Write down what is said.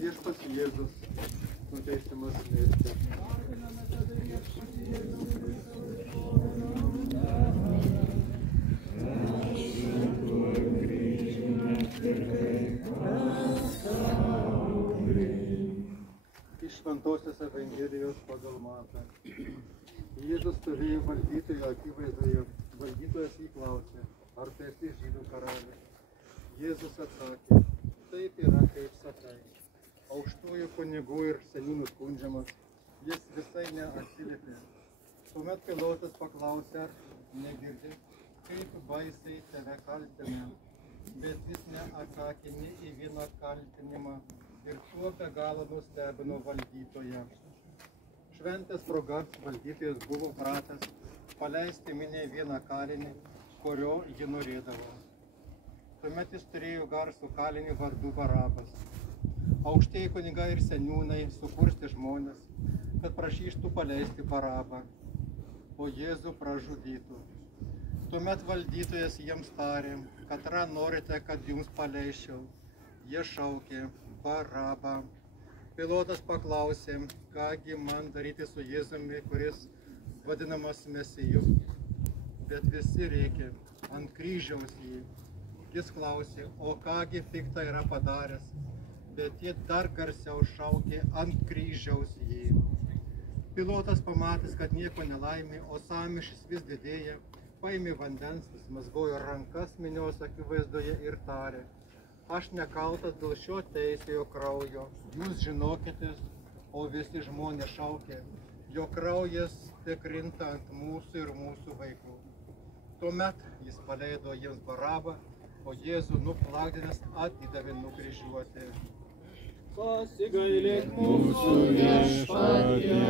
Viešpats Jėzus nuteisiamas mirti. Iš Šventosios Evangelijos pagal Matą. Jėzus stovėjo valdytojo akivaizdoje. Valdytojas jį klausė, ar tu esi žydų karalius? Jėzus atsakė, taip yra, kaip sakai. Aukštųjų kunigų ir seniūnų skundžiamas, jis visai neatsiliepė. Tuomet Pilotas paklausė, ar negirdi, kaip baisiai tave kaltina, bet jis neatsakė nė į vieną kaltinimą ir tuo be galo nustebino valdytoją. Šventės progas valdytojas buvo pratęs paleisti minę vieną kalinį, kurio ji norėdavo. Tuomet jis turėjo garsų kalinį vardu Barabas. Aukštieji kunigai ir seniūnai sukurstė žmonės, kad prašyštų paleisti Barabą, o Jėzų pražudytų. Tuomet valdytojas jiems tarė, katrą norite, kad jums paleisčiau. Jie šaukė Barabą. Pilotas paklausė, kągi man daryti su Jėzumi, kuris vadinamas Mesiju. Bet visi rėkė, ant kryžiaus jį. Jis klausė, o kągi pikta yra padaręs. Bet jie dar garsiau šaukė ant kryžiaus jį. Pilotas pamatęs, kad nieko nelaimė, o sąmyšis vis didėja, paėmė vandens, mazgojo rankas minios akivaizdoje ir tarė, aš nekaltas dėl šio teisėjo kraujo, jūs žinokitės, o visi žmonės šaukė, jo kraujas tekrinta ant mūsų ir mūsų vaikų. Tuomet jis paleido jiems Barabą, o Jėzų nuplakdinęs atidavė nukryžiuoti. Pasigailėk mūsų Viešpatie.